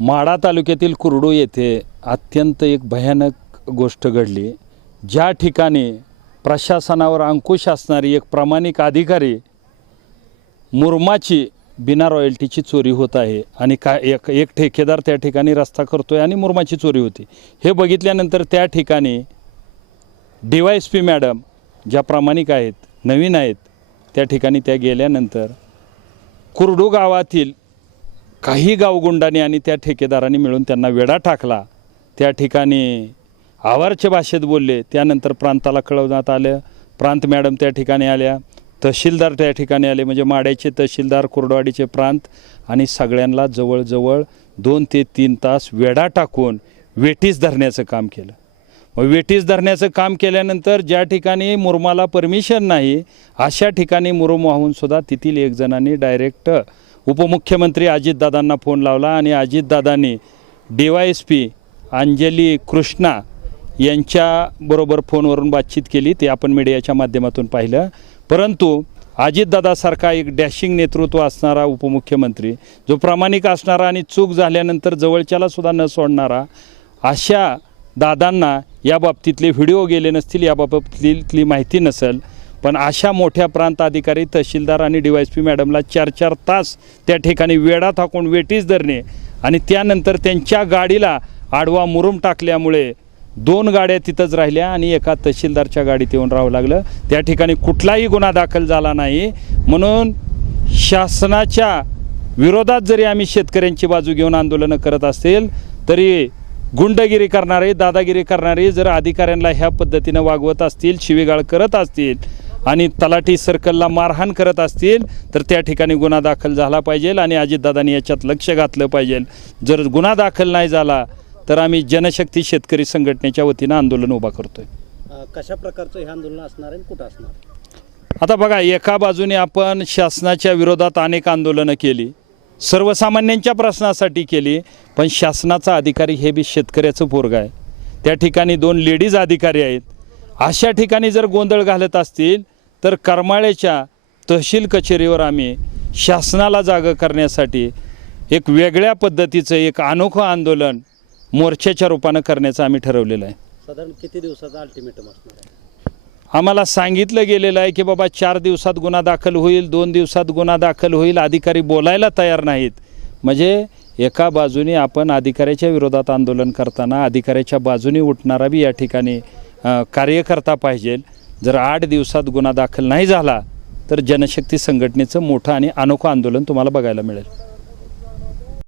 माडा तालुक्यातील कुरडू येथे अत्यंत एक भयानक गोष्ट घडली. ज्या ठिकाणी प्रशासनावर अंकुश असणारी एक प्रामाणिक अधिकारी मुरमाची बिना रॉयल्टीची चोरी होत आहे आणि का एक एक ठेकेदार त्या ठिकाणी रस्ता करतो आहे आणि मुरमाची चोरी होती. हे बघितल्यानंतर त्या ठिकाणी D Y S P madam ज्या प्रामाणिक आहेत नवीन आहेत त्या ठिकाणी त्या गेल्यानंतर कुरडू गावातील काही गावगुंडांनी आणि त्या ठेकेदारांनी मिळून त्यांना वेढा टाकला. त्या ठिकाणी आवारच्या भाषेत बोलले. त्यानंतर प्रांताला कळवण्यात आलं. प्रांत मॅडम त्या ठिकाणी आल्या. तहसीलदार त्या ठिकाणी आले. म्हणजे माड्याचे तहसीलदार कुर्डवाडीचे प्रांत आणि सगळ्यांना जवळजवळ दोन ते तीन तास वेढा टाकून वेटीस धरण्याचं काम केलं. मग वेटीस धरण्याचं काम केल्यानंतर ज्या ठिकाणी मुरमाला परमिशन नाही अशा ठिकाणी मुरुम वाहूनसुद्धा तेथील एक जणांनी डायरेक्ट उपमुख्यमंत्री अजितदादांना फोन लावला आणि अजितदादांनी D Y S P Anjali Krishna यांच्याबरोबर फोनवरून बातचीत केली. ते आपण मीडियाच्या माध्यमातून पाहिलं. परंतु अजितदादासारखा एक डॅशिंग नेतृत्व असणारा उपमुख्यमंत्री जो प्रामाणिक असणारा आणि चूक झाल्यानंतर जवळच्याला सुद्धा न सोडणारा अशा दादांना या बाबतीतले व्हिडिओ गेले नसतील या बाबतीतली माहिती नसेल पण अशा मोठ्या प्रांत अधिकारी तहसीलदार आणि डी वाय एस पी मॅडमला चार चार तास त्या ठिकाणी वेडा थाकून वेटीस धरणे आणि त्यानंतर त्यांच्या गाडीला आडवा मुरुम टाकल्यामुळे दोन गाड्या तिथंच राहिल्या आणि एका तहसीलदारच्या गाडीत येऊन राहावं लागलं. त्या ठिकाणी कुठलाही गुन्हा दाखल झाला नाही. म्हणून शासनाच्या विरोधात जरी आम्ही शेतकऱ्यांची बाजू घेऊन आंदोलनं करत असेल तरी गुंडगिरी करणारे दादागिरी करणारे जर अधिकाऱ्यांना ह्या पद्धतीनं वागवत असतील शिवीगाळ करत असतील आणि तलाठी सर्कलला मारहाण करत असतील तर त्या ठिकाणी गुन्हा दाखल झाला पाहिजे आणि अजितदादांनी याच्यात लक्ष घातलं पाहिजे. जर गुन्हा दाखल नाही झाला तर आम्ही जनशक्ती शेतकरी संघटनेच्या वतीनं आंदोलन उभा करतोय. कशा प्रकारचं हे आंदोलन असणार आहे कुठं असणार? आता बघा एका बाजूने आपण शासनाच्या विरोधात अनेक आंदोलनं केली सर्वसामान्यांच्या प्रश्नासाठी केली पण शासनाचा अधिकारी हे बी शेतकऱ्याचं पोरग आहे. त्या ठिकाणी दोन लेडीज अधिकारी आहेत. अशा ठिकाणी जर गोंधळ घालत असतील तर करमाळ्याच्या तहसील कचेरीवर आम्ही शासनाला जागं करण्यासाठी एक वेगळ्या पद्धतीचं एक अनोखं आंदोलन मोर्चाच्या रूपानं करण्याचं आम्ही ठरवलेलं आहे. साधारण किती दिवसाचा अल्टिमेटम असणार आहे? आम्हाला सांगितलं गेलेलं आहे की बाबा चार दिवसात गुन्हा दाखल होईल दोन दिवसात गुन्हा दाखल होईल अधिकारी बोलायला तयार नाहीत. म्हणजे एका बाजूने आपण अधिकाऱ्याच्या विरोधात आंदोलन करताना अधिकाऱ्याच्या बाजूने उठणारा बी या ठिकाणी कार्यकर्ता पाहिजे. जर आठ दिवसात गुन्हा दाखल नाही झाला तर जनशक्ती संघटनेचं मोठं आणि अनोखं आंदोलन तुम्हाला बघायला मिळेल.